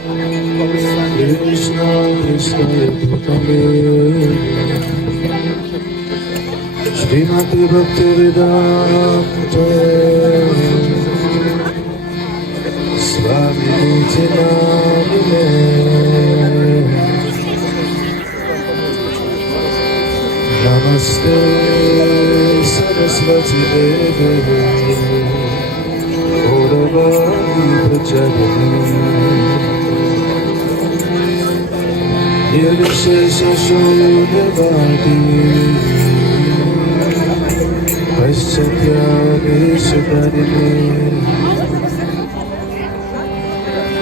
Krishna Krishna Bhutale Srimati Bhaktivedanta Swami Nityanamine Namaste Saraswati Devi Gauravani Prajagani Nirvishesha Shunyavadi Paschatya Vishwakarine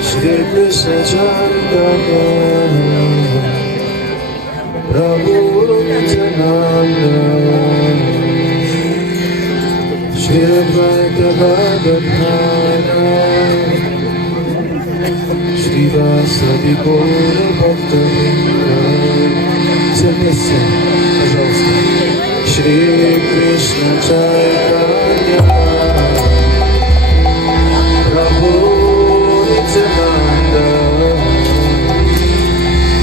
Shri Krishna Chandana Prabhu Nityananda Shri Advaita Gadadhara Shri Vasadi Gaura Bhakta-vrinda Сильнее, пожалуйста. Shri Krishna Chaitanya Prabhu Nityananda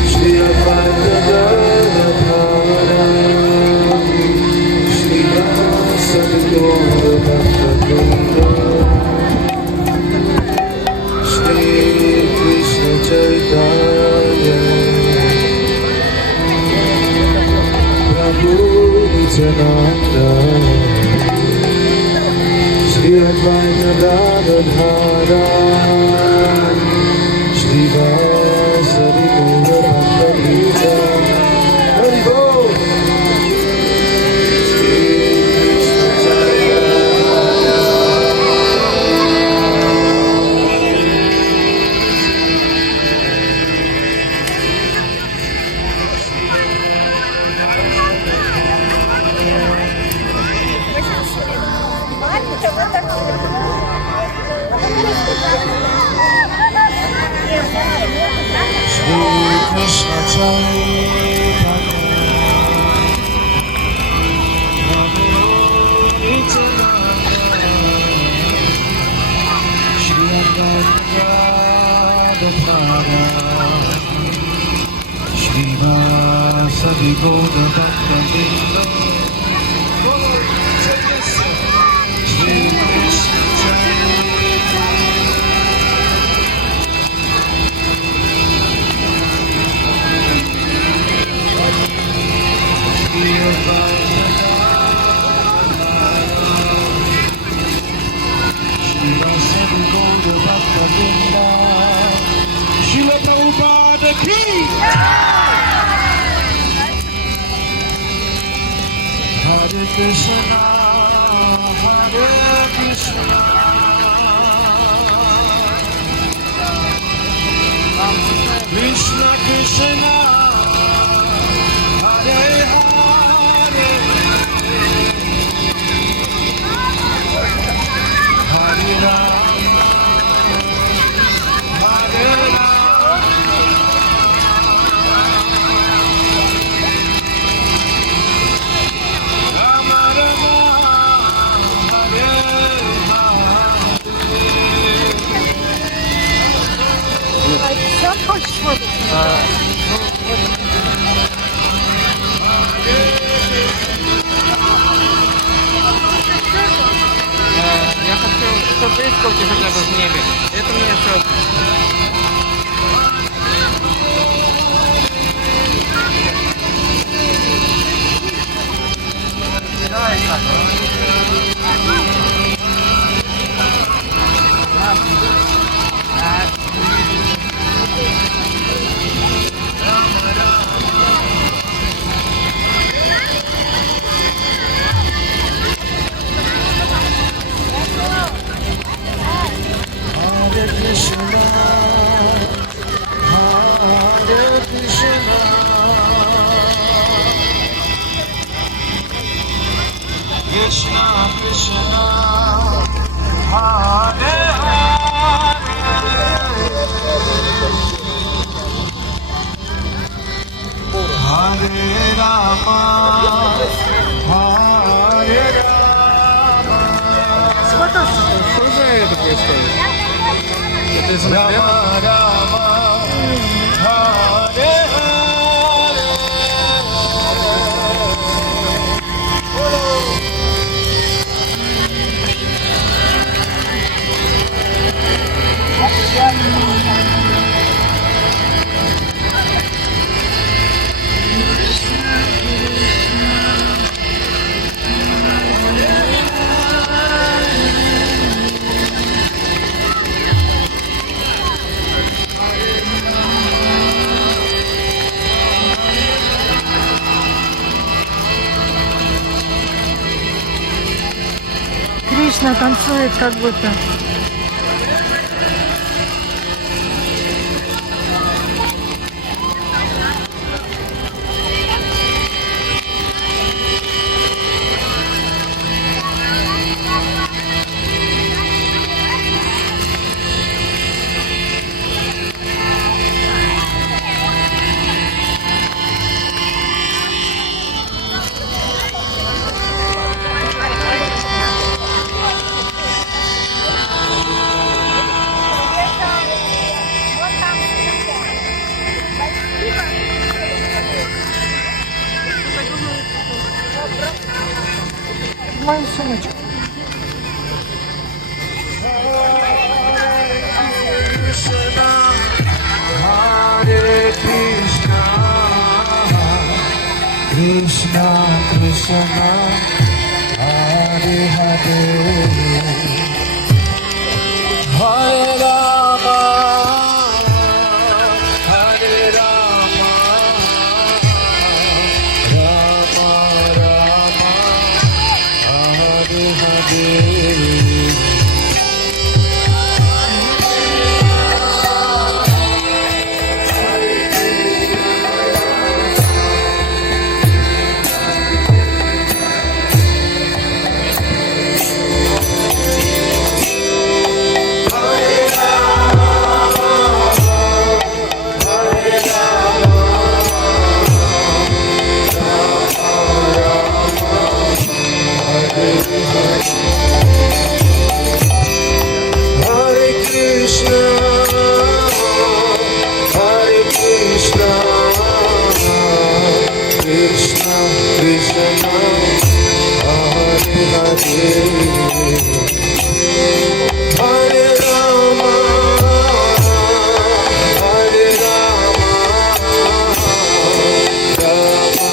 Shri Advaita Gadadhara Shri Vasadi Gaura Bhakta-vrinda Shri Krishna Chaitanya Prabhu Nityananda Shri Advaita Gadadhara Shri Vasadi Gaura Bhakta-vrinda Hari Bol Shri Krishna Chaitanya Shri Krishna Chaitanya Shri Advaita Gadadhara Shri Vasadi Gaura Bhakta-vrinda Shri Krishna Srila Prabhupada ki Hare Krishna Hare Krishna Krishna Krishna Hare Hare Hare Rama Hare Rama Rama Rama Hare Sen kaçmadın. Я хочу, чтобы искалки хотя бы в небе. Это мне все. Давай так. Hare Krishna Hare Krishna Krishna Krishna Hare Hare Hare Rama Hare Rama Что за это происходит? Это из Rama Rama женщина танцует как будто. Мою сумочку. Hare Krishna, Krishna Krishna, Hare Hare, Hare Rama, Hare Rama, Rama Rama, Hare Hare. Hare Krishna, Hare Krishna, Krishna Krishna, Hare Hare, Hare Rama, Hare Rama, Rama Rama,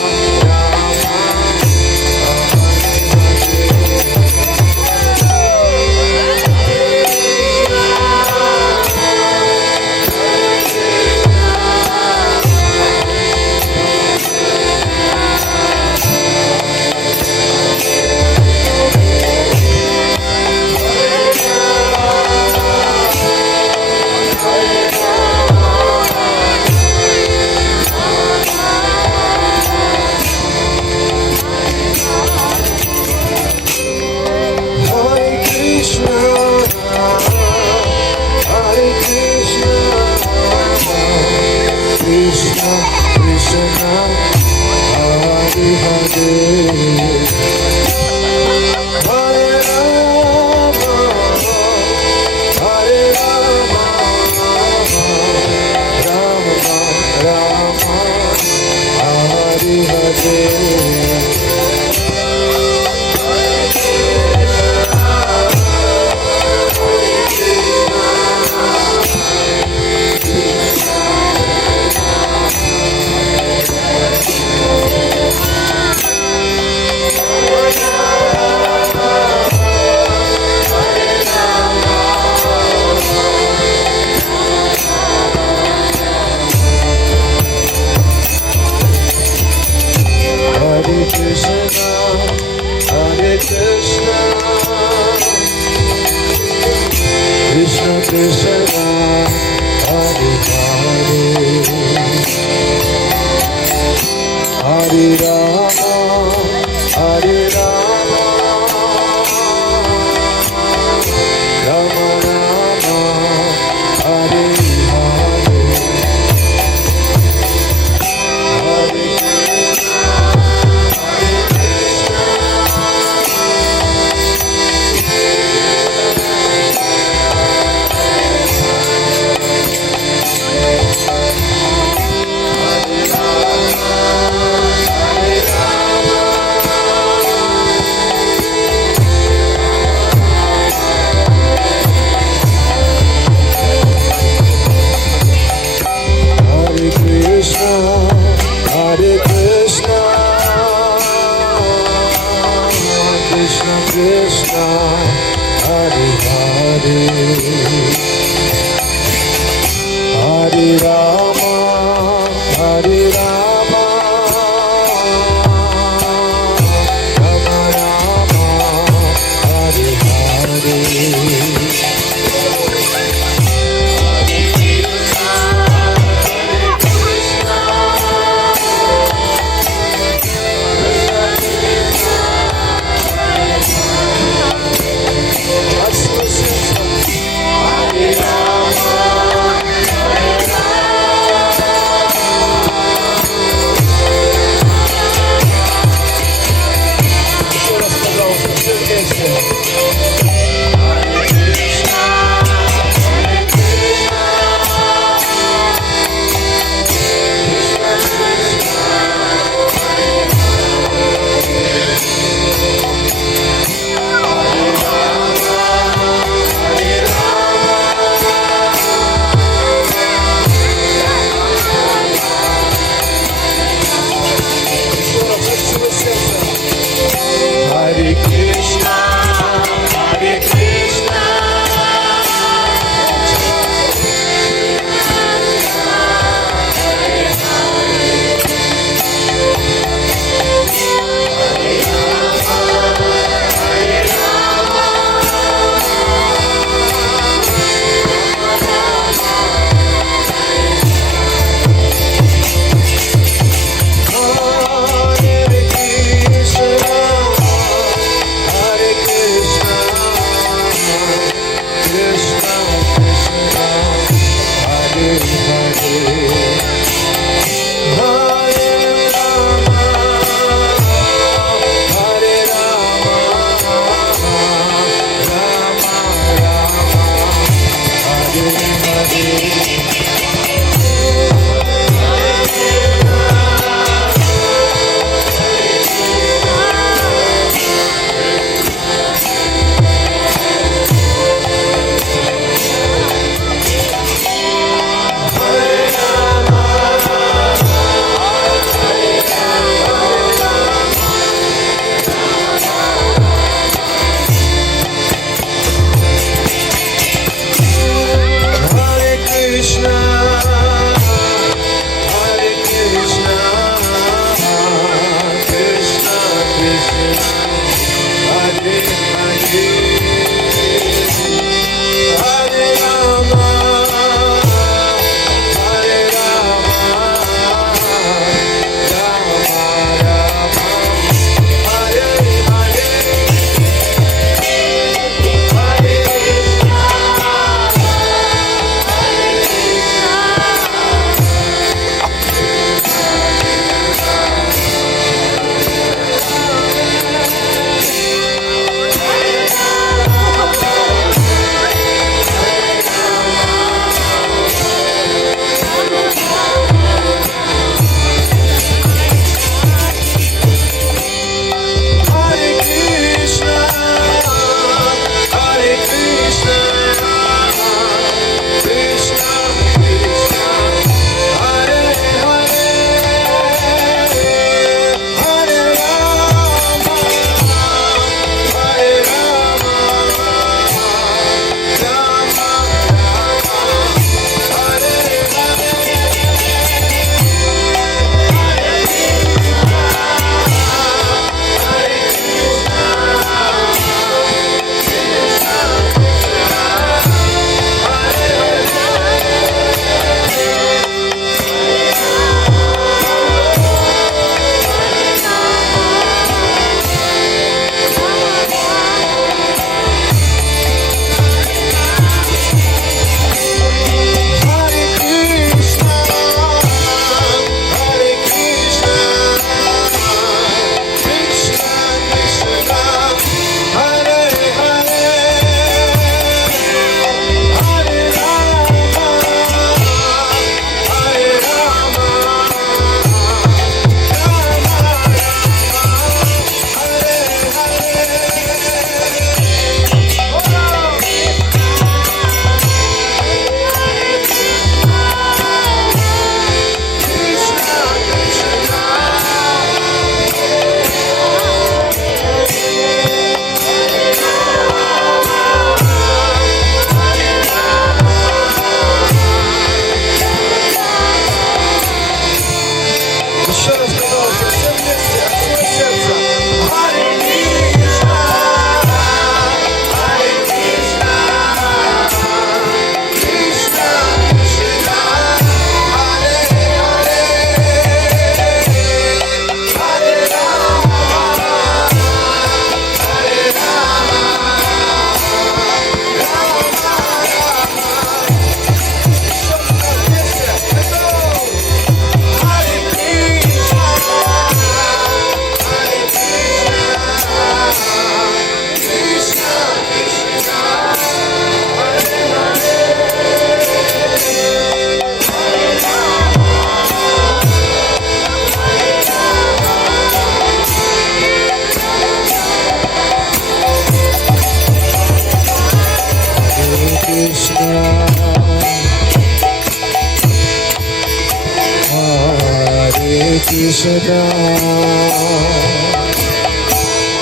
Hare Krishna, Hare Krishna, Krishna Krishna, Hare Hare, Hare Rama, Hare Rama, Rama Rama, Hare Hare. Krishna,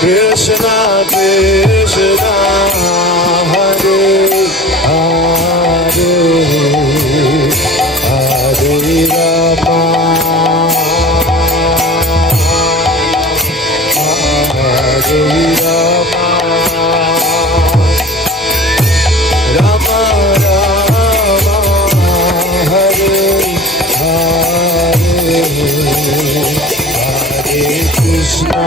Krishna Krishna, Hare Hare, Hare Rama, Hare Rama, Rama Rama, Hare Hare, Hare Krishna.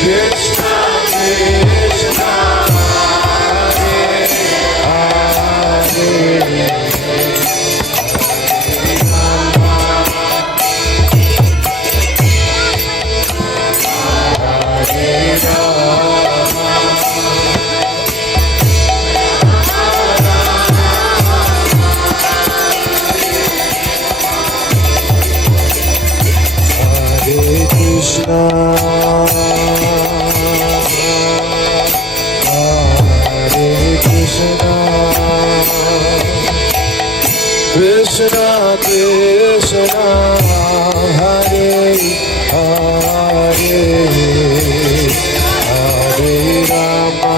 Krishna Krishna Hare Hare Hare Krishna Hare Krishna Krishna Krishna Hare Hare Hare Rama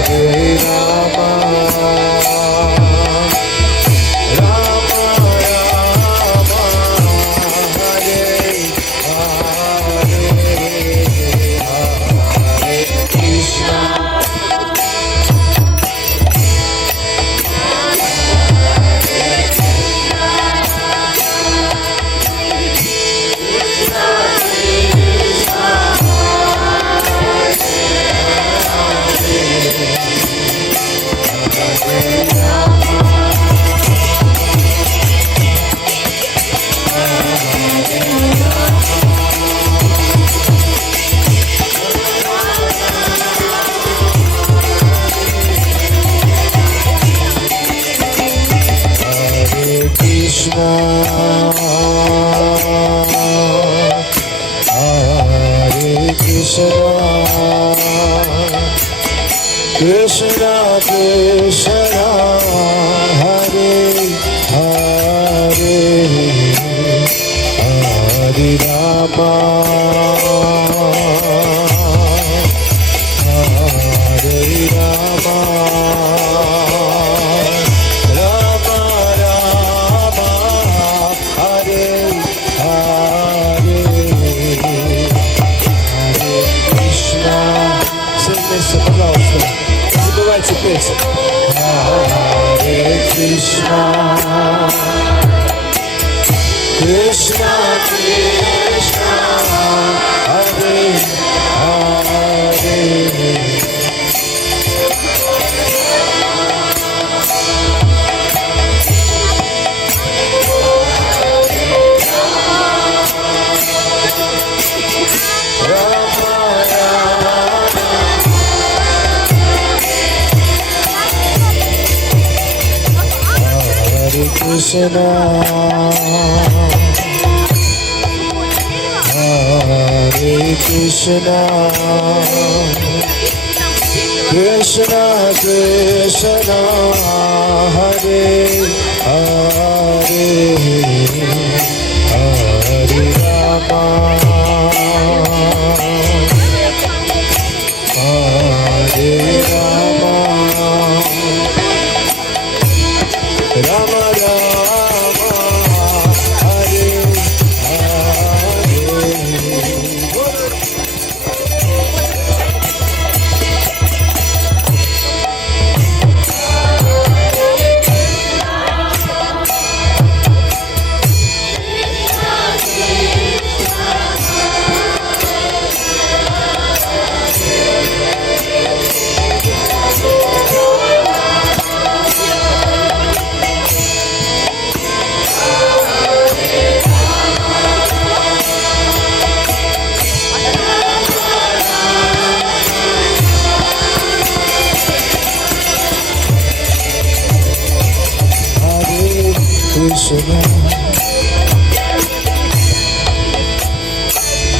Hare Rama Rama Rama Hare Hare Hare Krishna Hare Krishna Hare Krishna Krishna Krishna Hare Hare Hare Rama Hare Rama Rama Rama Hare Hare Hare Krishna. Sing this applause. Забывайте песен. Hare Krishna Krishna Krishna Hare Hare Hare Krishna Hare Krishna Krishna Krishna Hare Hare Hare Rama Hare Rama Rama Rama Hare Hare Krishna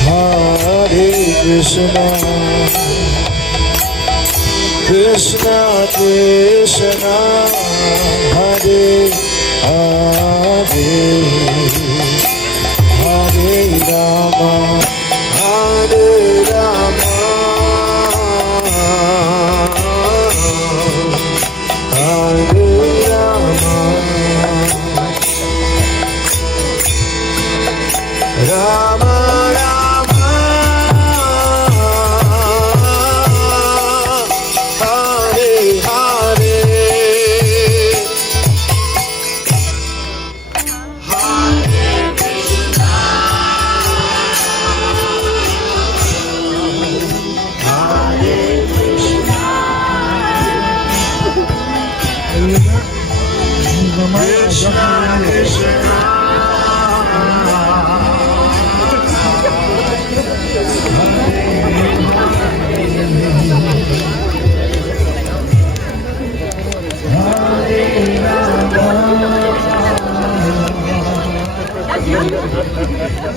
Hare Krishna Krishna Krishna Hare Hare Hare Rama Hare Rama Hare Rama Rama Rama Hare Hare Hare Krishna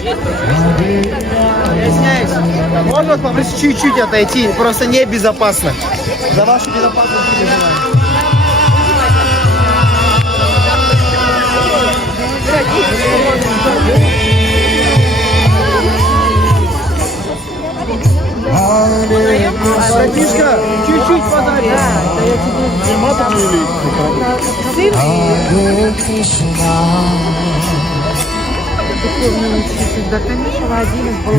Я извиняюсь. Можно вот попросить чуть-чуть отойти? Просто небезопасно. За вашу безопасность переживаю. Братишка, чуть-чуть подали. Да, конечно, один из был.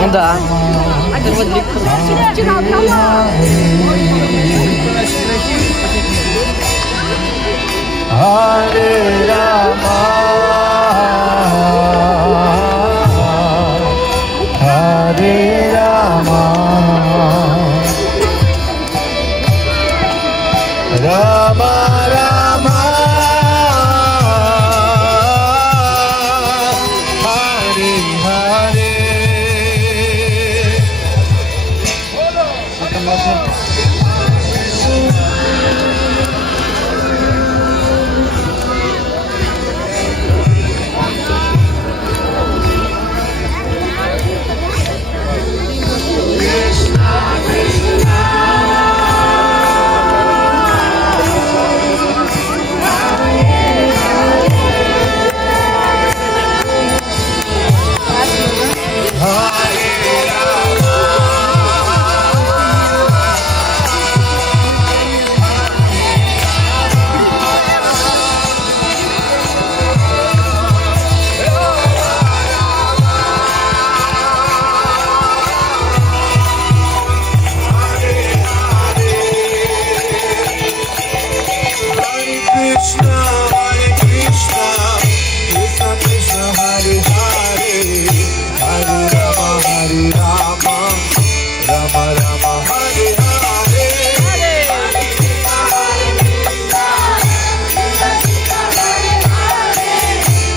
Ну да. Вчера отдала. Hare Rama, Hare Rama, Rama Rama, Hare Hare. Krishna, Hare Krishna, Krishna Krishna, Hare Hare, Hare Rama, Hare Rama, Rama Rama, Hare Hare. Hare Krishna, Hare Krishna, Krishna Krishna, Hare Hare,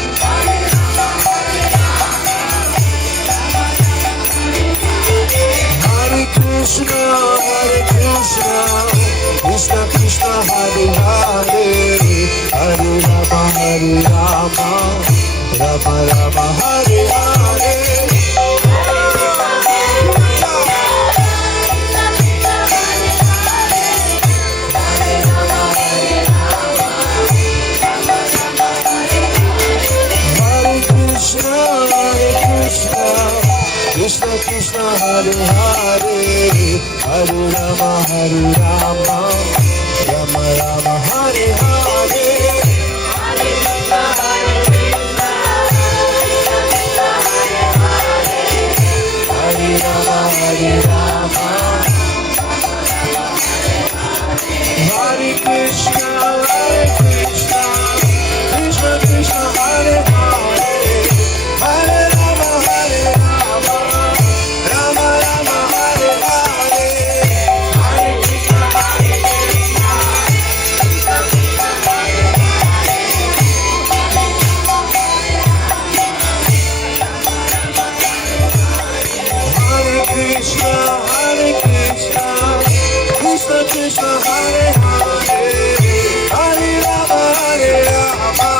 Hare Rama, Hare Rama, Hare Krishna, Hare Krishna, Krishna Krishna, Hare Hare, Hare Rama, Hare Rama, Rama Rama, Hare Hare. Hare Krishna, Hare Krishna, Krishna Krishna, Hare Hare, Hare Rama, Hare Rama, Rama Rama, Hare Hare. Hare Rama, Hare Rama, Hare Krishna, Hare Krishna, Krishna Krishna, Hare Hare, Hare Rama, Hare Rama, Rama Rama, Hare Hare. Hare Krishna, Hare Krishna, Krishna Krishna, Hare Hare, Hare Krishna, Hare Krishna, Krishna Krishna, Hare Hare, Hare Rama, Hare Rama,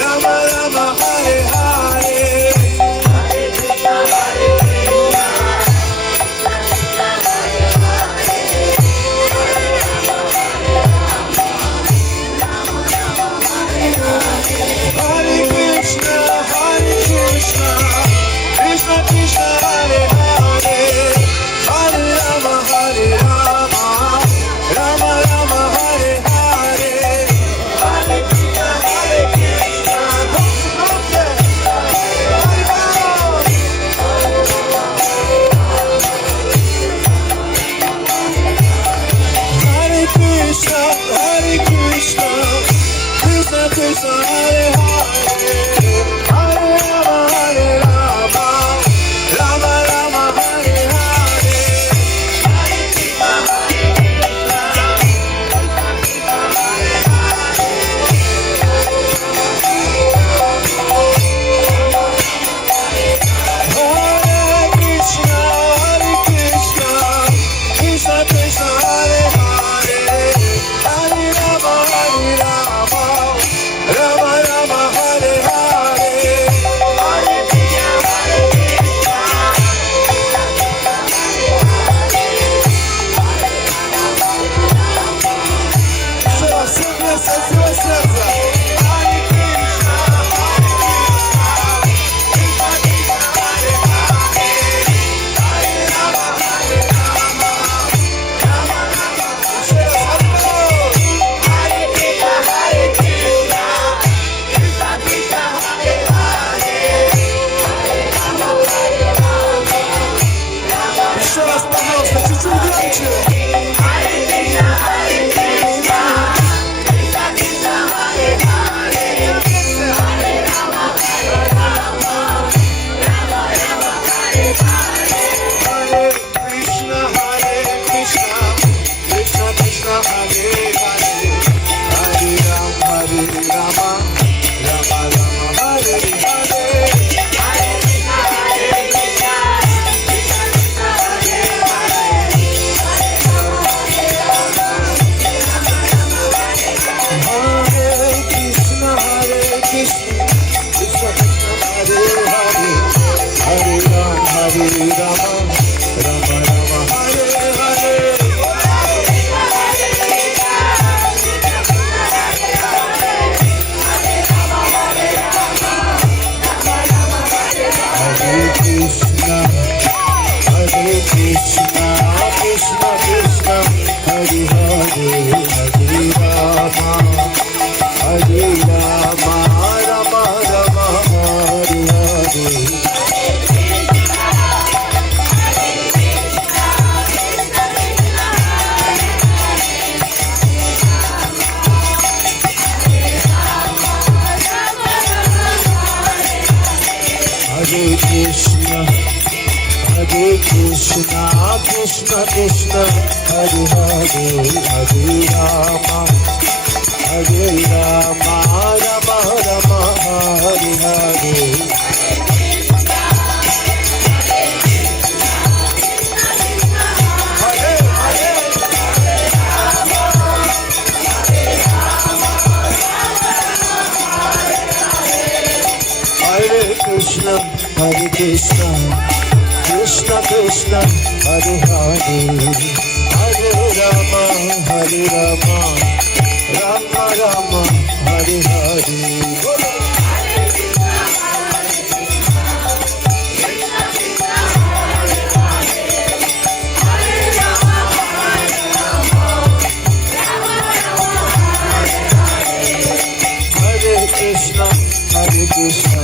Rama Rama, Hare Hare. Hare Krishna, Hare Krishna, Krishna Krishna, Hare Hare, Hare Krishna, Hare Krishna, Krishna Krishna, Hare Hare, Hare Rama, Hare Rama, Rama Rama, Hare Hare. Hare Krishna, Hare Krishna, Hare Krishna, Hare Krishna, Krishna Krishna, Hare Hare, Hare Rama, Hare Rama, Rama Rama, Hare Hare. Hare Krishna, Hare Krishna, Krishna Krishna, Hare Hare, Hare Krishna, Hare Krishna, Krishna Krishna, Hare Hare, Hare Rama, Hare Rama, Rama Rama Hare Hare. Hare Krishna, Krishna Krishna, Hare Hare, Hare Rama, Rama Rama, Hare Hare. Hare Krishna, Krishna Krishna, Hare Hare, Hare Rama, Rama Rama, Hare Hare. Hare Krishna, Krishna Krishna, Hare Hare, Hare Rama, Rama Rama, Hare Hare. Hare Krishna,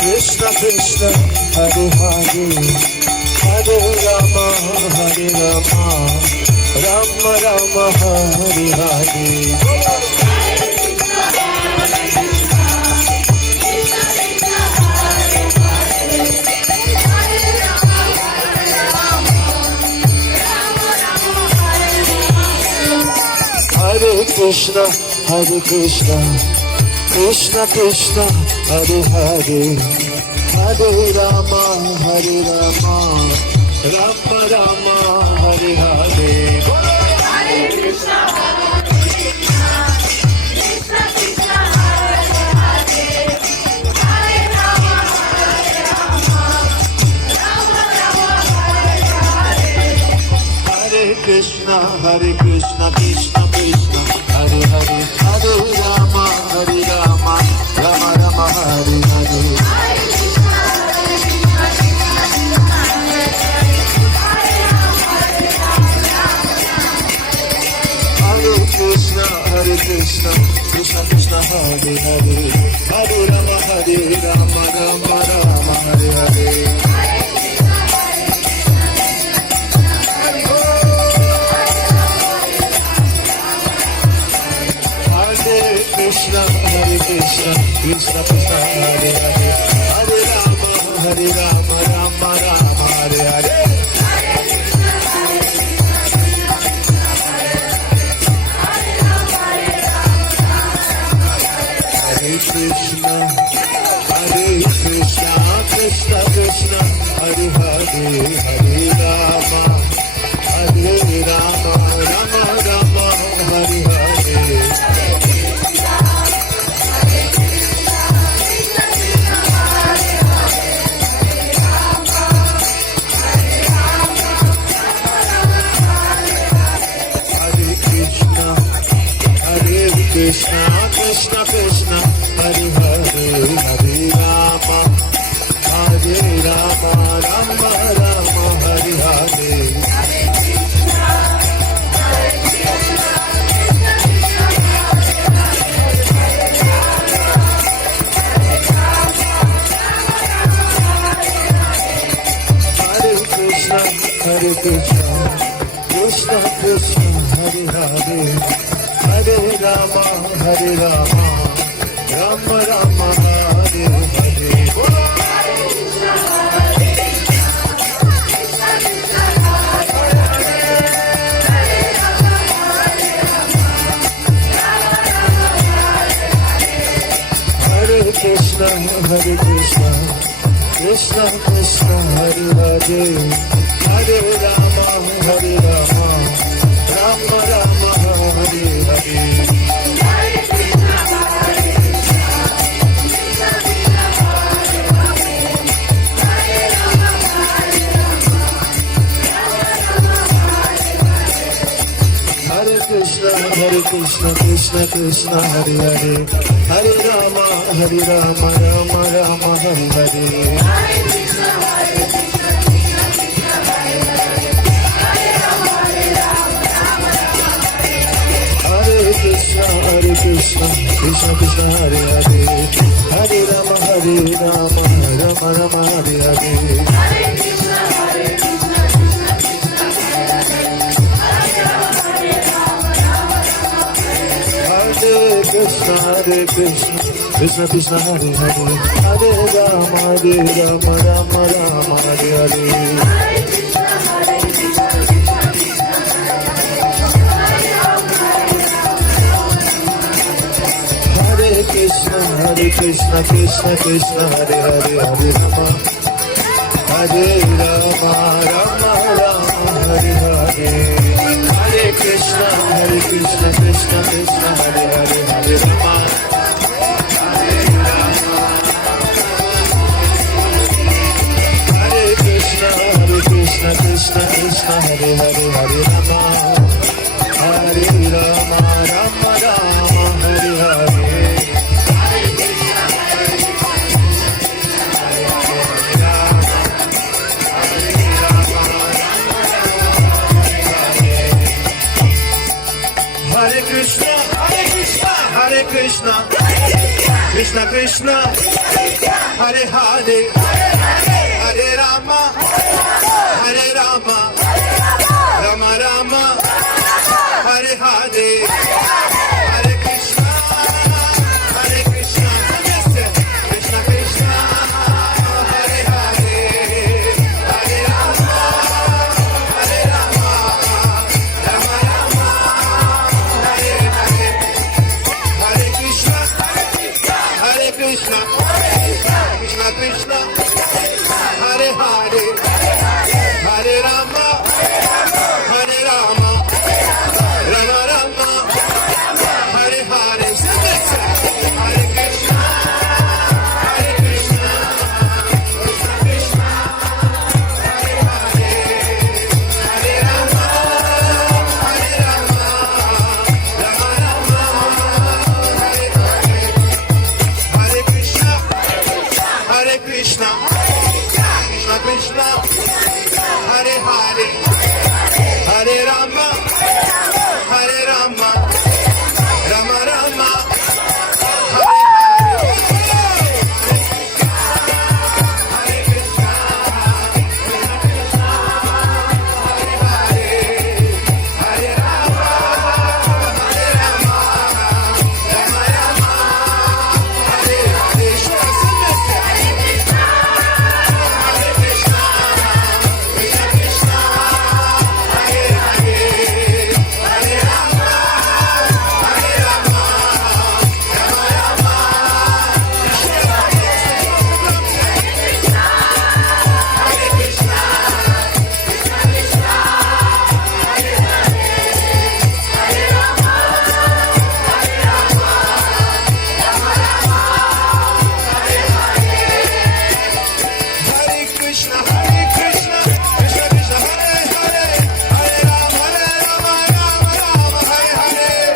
Krishna Krishna, Hare Hare, Hare Rama, Rama Rama, Hare Hare. Hare Krishna, Krishna Krishna, Hare Hare, Hare Rama, Rama Rama, Hare Hare. Hare Krishna, Krishna Krishna, Hare Hare, Hare Rama, Rama Rama, Hare Hare. Hare Krishna, Krishna Krishna, Hare Hare, Hare Rama, Rama Rama, Hare Hare. Hare Krishna, Krishna Krishna, Hare Hare, Hare Rama, Rama Rama, Hare Hare. Hare Krishna, Krishna Krishna, Hare Hare, Hare Rama, Rama Rama, Hare Hare. Krishna, Krishna Krishna, Hare Hare, Hare Rama, Rama Rama, Hare Hare. Hare Krishna, Krishna Krishna, Hare Hare, Hare Rama, Rama Rama, Hare Hare. Krishna, Krishna, Hare Hare, Hare Rama, Rama Rama, Hare Hare. Hare Krishna, Krishna Krishna, Hare Hare, Hare Rama, Rama Rama, Hare Hare. Krishna, Krishna Krishna, Hare Hare, Hare Rama, Hare Rama, Rama Rama, Hare Hare. Hare Krishna, Krishna Krishna, Hare Hare, Hare Rama, Rama Rama, Hare Hare. Hare Krishna, Krishna Krishna, Hare Hare, Hare Rama, Rama Rama, Hare Hare. Hare Krishna, Krishna Krishna, Hare Hare, Hare Rama, Rama Rama, Hare Hare. Hare Krishna, Krishna Krishna, Hare Hare, Hare Rama, Rama Rama, Hare Hare. Hare Krishna, Krishna Krishna, Hare Hare, Hare Rama. Hare Krishna, Krishna Krishna, Hare Hare, Hare Rama, Hare Rama, Rama Rama, Hare Hare. Hare Krishna, Hare Krishna, Krishna Krishna, Hare Hare, Hare Rama, Rama Rama, Hare Hare. Hare Krishna, Krishna Krishna, Hare Hare, Hare Rama, Rama Rama, Hare Hare. Hare Krishna, Krishna Krishna, Hare Hare, Hare Rama, Rama Rama, Hare Hare. Hare Krishna, Krishna Krishna, Hare Hare, Hare Rama, Rama Rama, Hare Hare.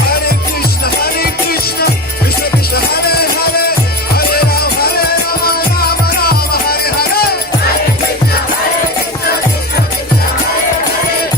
Hare Krishna, Krishna Krishna, Hare Hare, Hare Rama, Rama Rama, Hare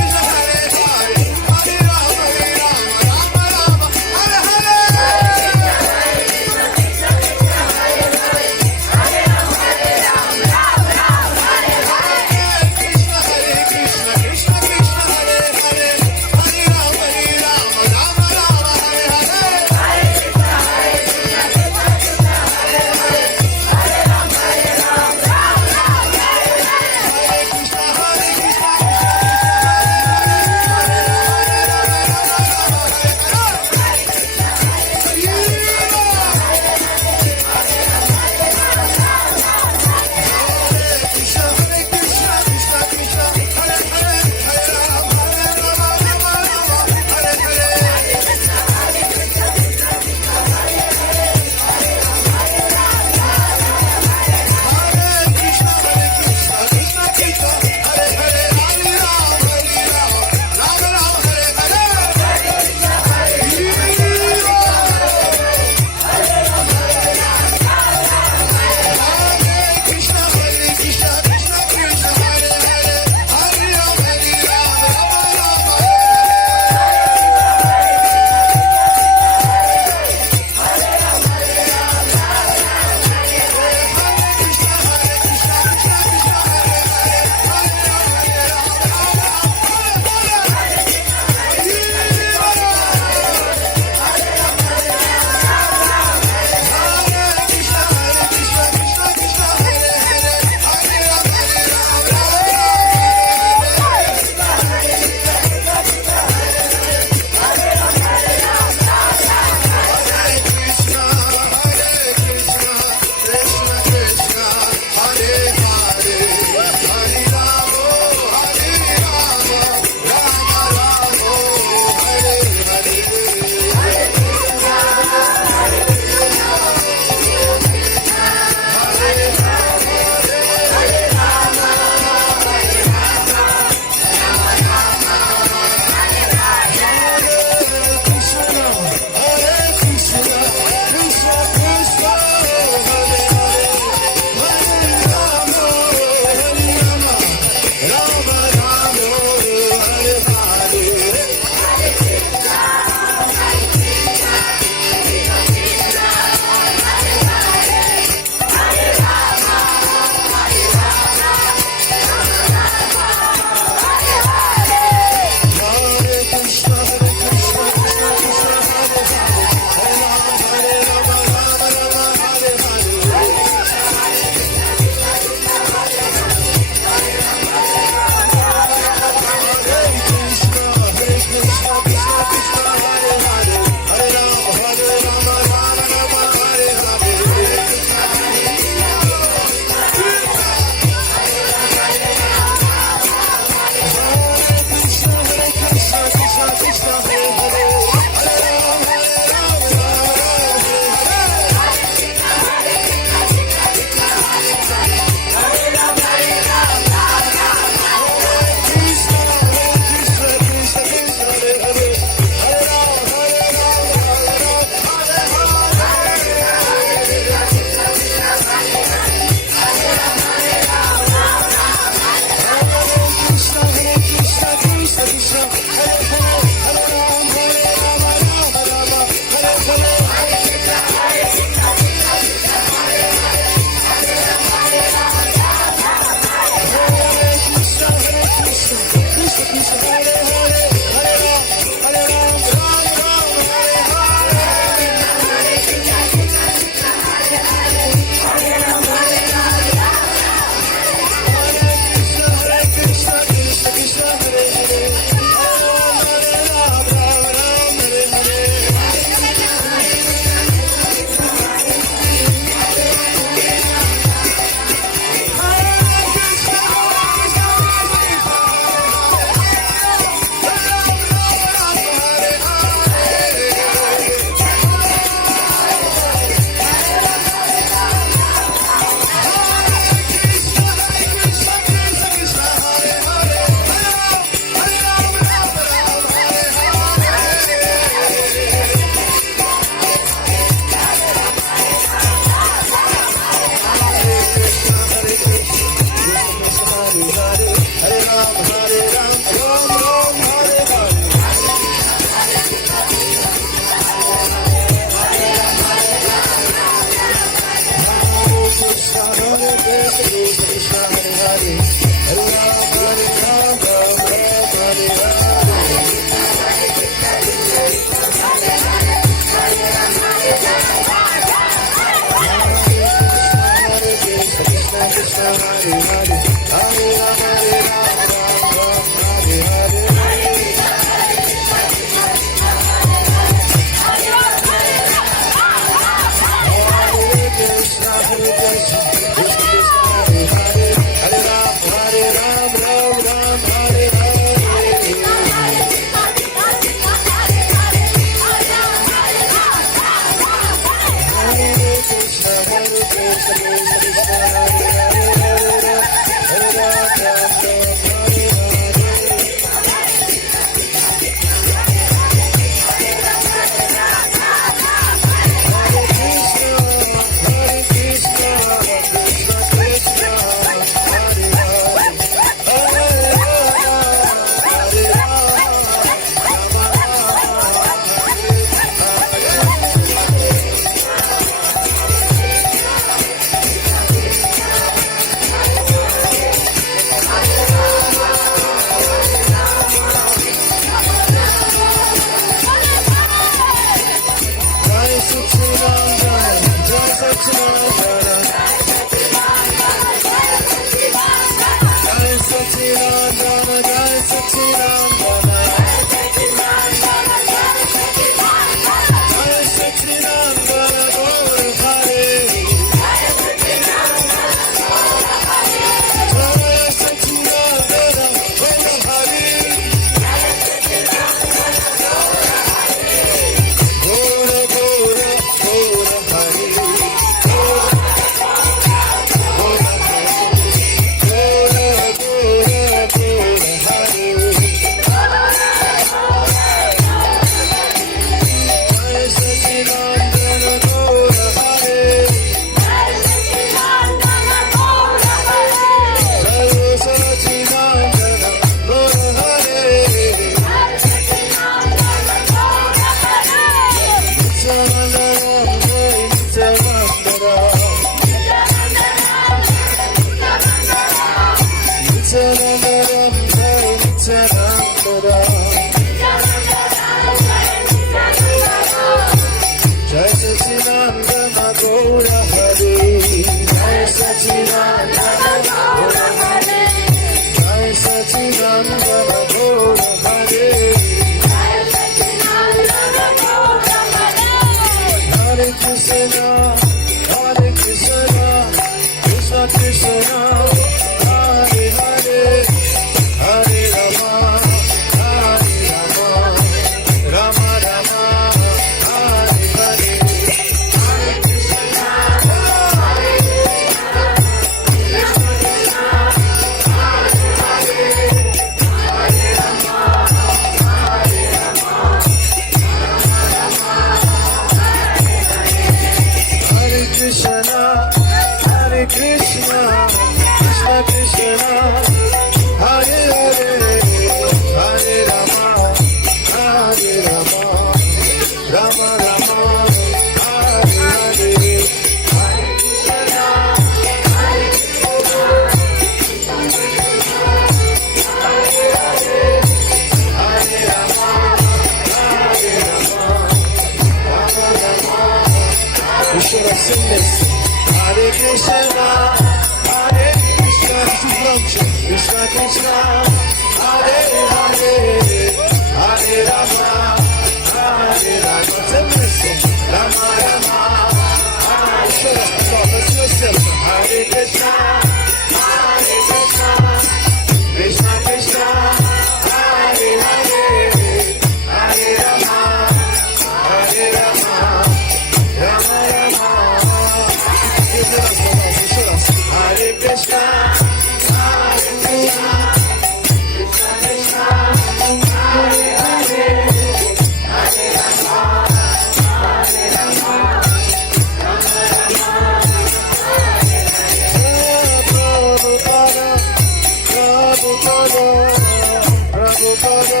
Prabhupada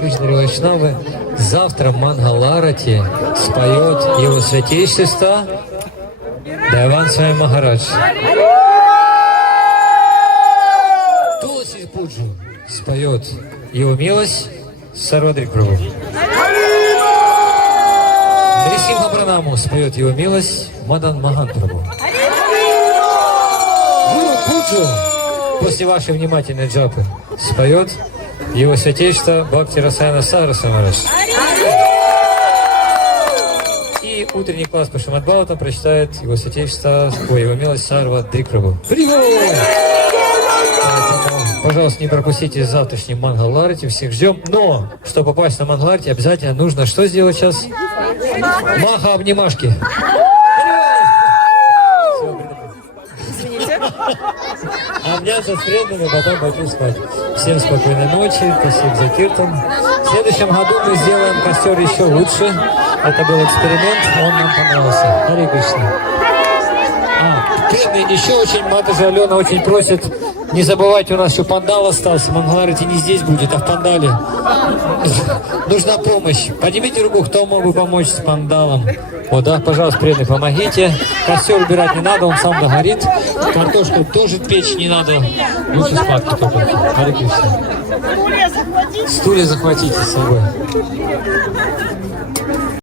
Кришна Вайшнавы, завтра Мангаларати споет его святейшество Дайван Свами Махарадж. Туласи Пуджу споет его милость Сарвадри Прабху. Нарисимха Пранаму споет его милость Мадан Махан Прабху. Гуру Пуджу после вашей внимательной джапы споет его святейшество Бхакти Расаяна Сарасвами Махарадж. И утренний класс по Шримад-Бхагаватам прочитает его святейшество, его милость Сарвадри Прабху. Пожалуйста, не пропустите завтрашний Мангал-Арати, всех ждем. Но, чтобы попасть на Мангал-Арати, обязательно нужно что сделать сейчас? Маха-обнимашки. Обняться с преданными, потом пойти спать. Всем спокойной ночи, спасибо за киртан. В следующем году мы сделаем костер еще лучше. Это был эксперимент, он нам понравился. Харе Кришна. Преданные еще очень, Матаджи Алена очень просит, не забывайте, у нас еще пандал остался. Мангал-Арати не здесь будет, а в пандале. Нужна помощь. Поднимите руку, кто мог бы помочь с пандалом. Вот, да, пожалуйста, преданные, помогите. Костер убирать не надо, он сам догорит. Картошку тоже печь не надо. Лучше спадки только. Харе Кришна. Стулья захватите с собой.